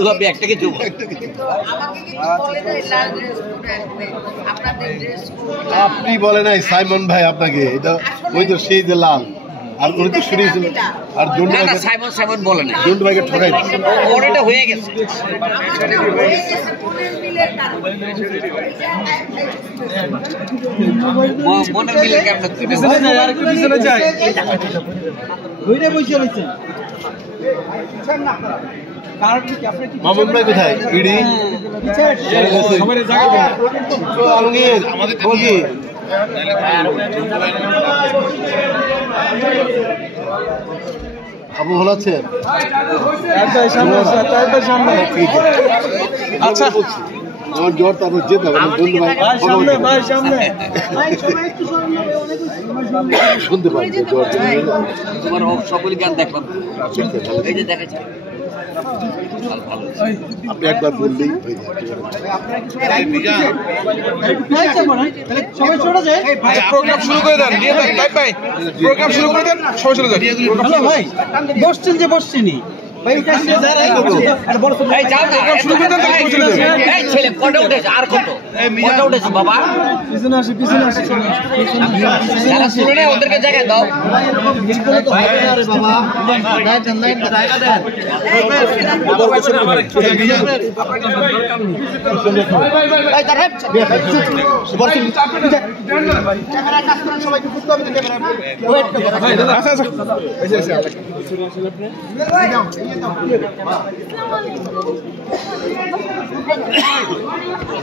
গোলাপি একটাকে দেবো। আপনি বলে নাই সাইমন ভাই আপনাকে, এটা ওই তো সেই যে লাল, আর উনি তো শুনিয়েছিল, আর জন্টু ভাইকে সাইমন বলে না, জন্টু ভাইকে ঠকাই ওর এটা হয়ে গেছে। মনের মিলের কেমন পিছনে যায় ওইটা বসে রয়েছে। মামুন ভাই কোথায়? ইডি আলমগীর আমাদের আপনি ভালো আছেন? আচ্ছা আমার জ্বর তারপর যেতে হবে, শুনতে পাবেন জ্বর তোমার সকল গান দেখলাম, এই যে দেখেছি আপনি একবার বললেই হয়ে যায়। প্রোগ্রাম শুরু করে দেন, প্রোগ্রাম শুরু করে দেন, সবাই চলে যান। ভাই বসছেন যে বসছেনি ভাই, ছেলে কটা উঠেছে আর কত কটা উঠেছে বাবা? পিছনে আসি, পিছনে আসি, যারা শুনে নেই ওদেরকে জায়গায় দাও।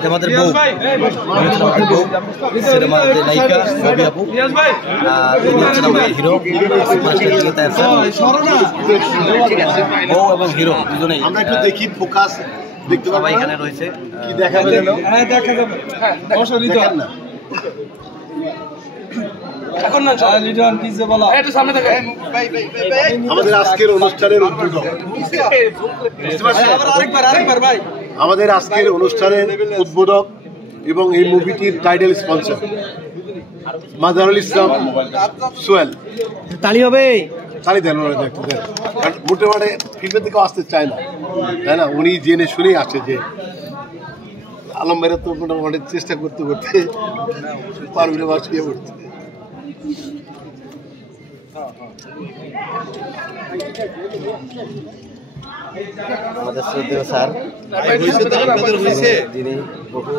আমাদের বউ, আমাদের নায়িকা রবি আপু, হিরো বউ এবং হিরো দুজনেই। আমরা একটু দেখি ফোকাস দেখতে সবাই এখানে রয়েছে। কি দেখা গেল? হ্যাঁ দেখা যাবে। দেখেন না এখন না লিটন কি যে বলা, একটু সামনে থেকে। আমাদের আজকের অনুষ্ঠানের উদ্বোধক, আরেকবার ভাই, আমাদের আজকের অনুষ্ঠানের উদ্বোধক এবং এই মুভিটির টাইটেল স্পন্সর মাজারুল ইসলাম সোহেল। তালি হবে, তালি দেন ওরা দেখতে দেন, কারণ মোটামুটি ফিল্মের দিকেও আসতে চায় না, তাই না? উনি জেনে শুনেই আসে যে আলম ভাইরা তো মোটামুটি চেষ্টা করতে করতে পারবে না বাসিয়ে পড়তে। আমাদের শ্রদ্ধেয় স্যার, যিনি বহু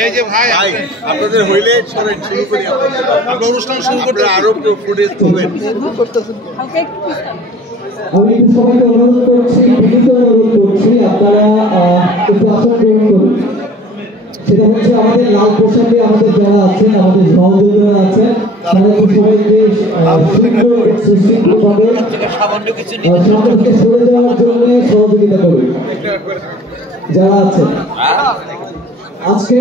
এই যে ভাই আপনাদের হইলে শুরু করি, আমরা অনুষ্ঠান শুরু করতে আরো ফুটেজ পাবেন। আমি সবাইকে অনুরোধ করছি, বিনীত অনুরোধ করছি, আপনারা একটু আসন গ্রহণ করুন। সেটা হচ্ছে আমাদের লাল পোশাকে আমাদের যারা আছেন, আমাদের সহযোগীরা আছেন, তারা সবাইকে সুশৃঙ্খলভাবে সামনে সরে যাওয়ার জন্য সহযোগিতা করুন যারা আছেন। আজকে